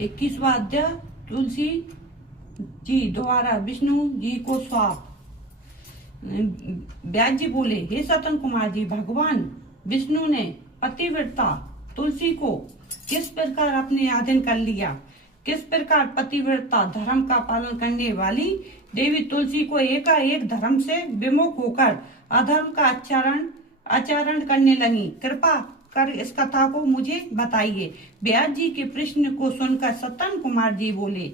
21वां अध्याय। तुलसी जी द्वारा विष्णु जी को श्राप। व्यास जी बोले, हे सतन कुमार जी, भगवान विष्णु ने पतिव्रता तुलसी को किस प्रकार अपने अधीन कर लिया, किस प्रकार पतिव्रता धर्म का पालन करने वाली देवी तुलसी को एकाएक धर्म से विमुख होकर अधर्म का आचरण करने लगी। कृपा कर इस कथा को मुझे बताइए। व्यास जी के प्रश्न को सुनकर सतन कुमार जी बोले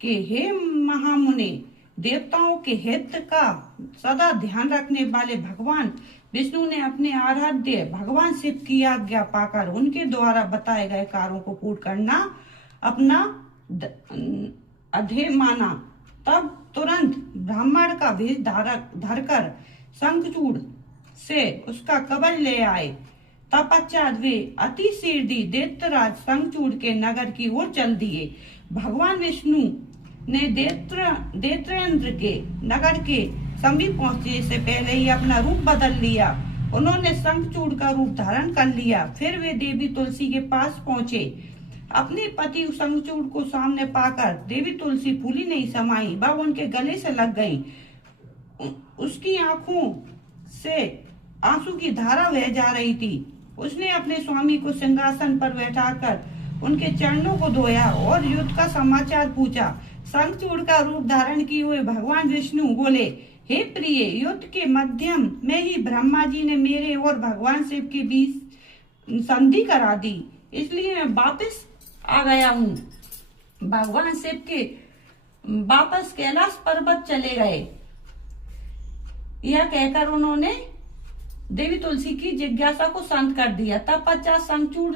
कि हे महामुनि, देवताओं के हित का सदा ध्यान रखने वाले भगवान विष्णु ने अपने आराध्य भगवान शिव की आज्ञा पाकर उनके द्वारा बताए गए कार्यों को पूर्ण करना अपना अध्यय माना। तब तुरंत ब्राह्मण का वेश धरकर शंखचूड़ से उसका कवच ले आए। तत्पश्चात वे अति शीघ्र दैत्यराज शंखचूड़ के नगर की ओर चल दिए। भगवान विष्णु ने दैत्येंद्र के नगर के समीप पहुंचने से पहले ही अपना रूप बदल लिया। उन्होंने शंखचूड़ का रूप धारण कर लिया। फिर वे देवी तुलसी के पास पहुंचे। अपने पति शंखचूड़ को सामने पाकर देवी तुलसी फूली नहीं समाई, वह उनके गले से लग गई। उसकी आंखों से आंसू की धारा बह जा रही थी। उसने अपने स्वामी को सिंहासन पर बैठाकर उनके चरणों को धोया और युद्ध का समाचार पूछा। शंखचूड़ का रूप धारण किए हुए भगवान विष्णु बोले, हे प्रिय, युद्ध के मध्यम में ही ब्रह्मा जी ने मेरे और भगवान शिव के बीच संधि करा दी, इसलिए मैं वापस आ गया हूँ। भगवान शिव के वापस कैलाश पर्वत चले गए। यह कहकर उन्होंने देवी तुलसी की जिज्ञासा को शांत कर दिया। तत्पश्चात शंखचूड़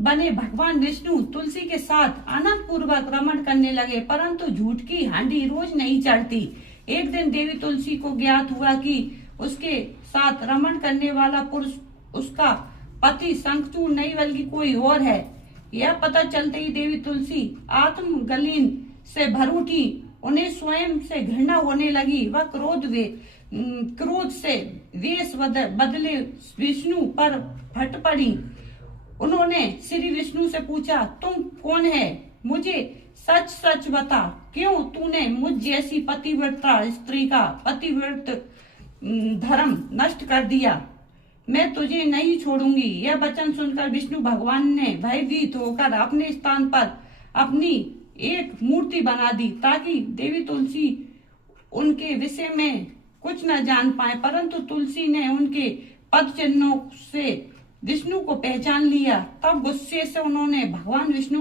बने भगवान विष्णु तुलसी के साथ आनंद पूर्वक रमण करने लगे, परंतु झूठ की हांडी रोज नहीं चढ़ती। एक दिन देवी तुलसी को ज्ञात हुआ कि उसके साथ रमण करने वाला पुरुष उसका पति शंखचूड़ नहीं बल्कि कोई और है। यह पता चलते ही देवी तुलसी आत्मगलीन से भर उठी। उन्हें स्वयं से घृणा होने लगी। वह क्रोध से वेश बदले विष्णु पर फट पड़ी। उन्होंने श्री विष्णु से पूछा, तुम कौन है? मुझे सच सच बता, क्यों तूने मुझ जैसी पतिव्रता स्त्री का पतिव्रत धर्म नष्ट कर दिया? मैं तुझे नहीं छोड़ूंगी। यह वचन सुनकर विष्णु भगवान ने भयभीत होकर अपने स्थान पर अपनी एक मूर्ति बना दी, ताकि देवी तुलसी उनके विषय में कुछ न जान पाए। परंतु तुलसी ने उनके पद चिन्हों से विष्णु को पहचान लिया। तब गुस्से से उन्होंने भगवान विष्णु